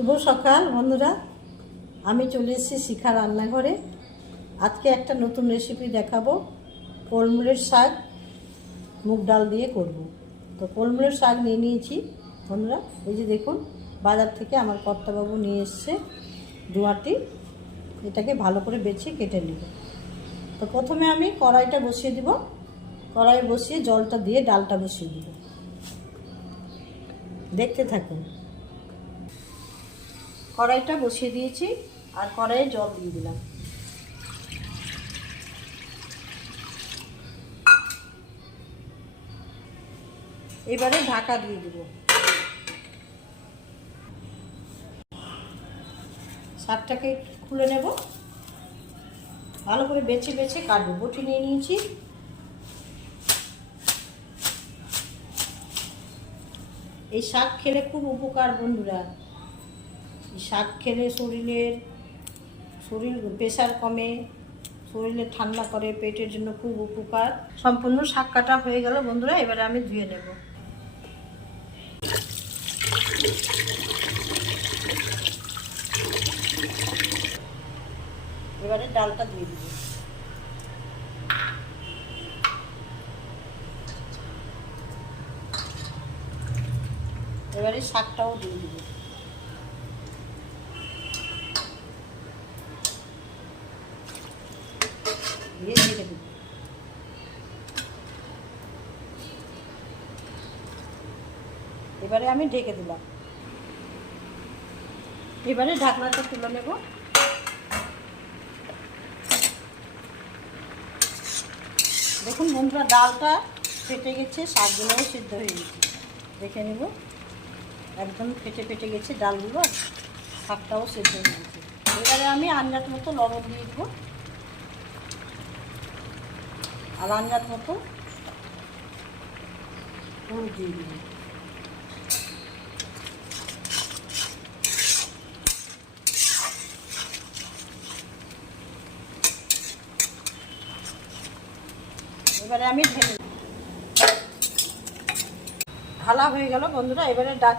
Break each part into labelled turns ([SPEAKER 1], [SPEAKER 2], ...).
[SPEAKER 1] শুভ সকাল, বন্ধুরা। আমি চলে এসেছি শিখা রান্নাঘরে। আজকে একটা নতুন রেসিপি দেখাবো। কোলমুলের শাক মুগ ডাল দিয়ে করব। তো কোলমুলের শাক নিয়ে নিয়েছি, বন্ধুরা। এই যে দেখুন, বাজার থেকে আমার কর্তাবাবু নিয়ে এসছে দুয়াটি এটাকে ভালো করে বেছে কেটে নেব। তো প্রথমে আমি কড়াইটা বসিয়ে দিব। কড়াই বসিয়ে জলটা দিয়ে ডালটা বসিয়ে দিব। দেখতে থাকুন। কড়াইটা বসিয়ে দিয়েছি আর কড়াইয়ে জল দিয়ে দিলাম। এবারে ঢাকা দিয়ে দেব। শাকটাকে খুলে নেব। ভালো করে বেছে বেছে কাটবো। বটি নিয়ে নিয়েছি। এই শাক খেলে খুব উপকার বন্ধুরা। শাক খেলে শরীরের, শরীর প্রেশার কমে, শরীরে ঠান্ডা করে, পেটের জন্য খুব উপকার। সম্পূর্ণ শাক কাটা হয়ে গেল বন্ধুরা, এবারে আমি ধুয়ে নেব। এবারে ডালটা ধুয়ে দিব এবারে শাকটাও দিয়ে দিব দিয়ে ঢেকে দিব এবারে আমি ঢেকে দিলাম। এবারে ঢাকনাটা তুলে নেব। দেখুন বন্ধুরা, ডালটা ফেটে গেছে, শাকগুলোও সিদ্ধ হয়ে গেছে। দেখে নেব। একদম ফেটে ফেটে গেছে ডালগুলো শাকটাও সিদ্ধ হয়ে গেছে। এবারে আমি আন্দাজ মতো লবণ দিয়ে দেবো। আর আন্দাজ মতো হলুদ দিয়ে দেবো। এবারে আমি ঢেলে ঢালা হয়ে গেল বন্ধুরা, এবারে ডাক।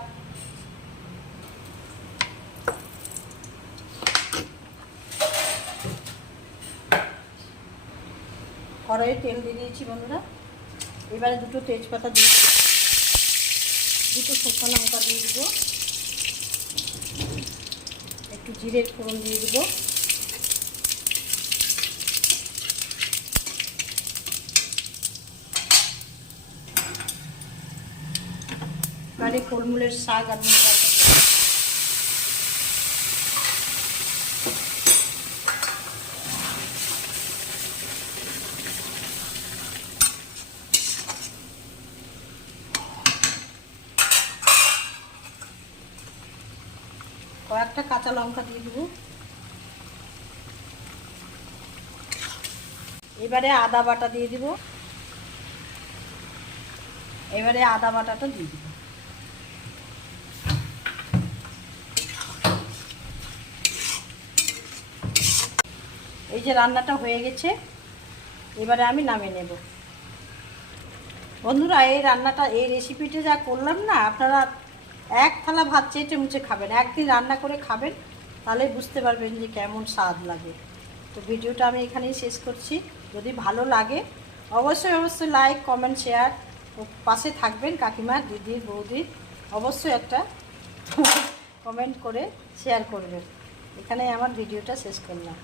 [SPEAKER 1] কড়াইয়ে তেল দিয়ে দিয়েছি বন্ধুরা। এবারে দুটো তেজপাতা দিয়ে দুটো শুকনো লঙ্কা দিয়ে দিব। একটু জিরের ফোড়ন দিয়ে দিব। এবারে কোলমুলের শাক আর। কয়েকটা কাঁচা লঙ্কা দিয়ে দেবো। এবারে আদা বাটা দিয়ে দিব। এবারে আদা বাটাটা দিয়ে দিব। এই যে রান্নাটা হয়ে গেছে, এবারে আমি নামিয়ে নেব। বন্ধুরা, এই রান্নাটা, এই রেসিপিটা যা করলাম না, আপনারা এক থালা ভাত চেটে মুছে খাবেন, একদিন রান্না করে খাবেন, তাহলে বুঝতে পারবেন যে কেমন স্বাদ লাগে। তো ভিডিওটা আমি এখানেই শেষ করছি। যদি ভালো লাগে, অবশ্যই অবশ্যই লাইক কমেন্ট শেয়ার ও পাশে থাকবেন কাকিমার দিদির বৌদির অবশ্যই একটা কমেন্ট করে শেয়ার করবেন। এখানে আমার ভিডিওটা শেষ করলাম।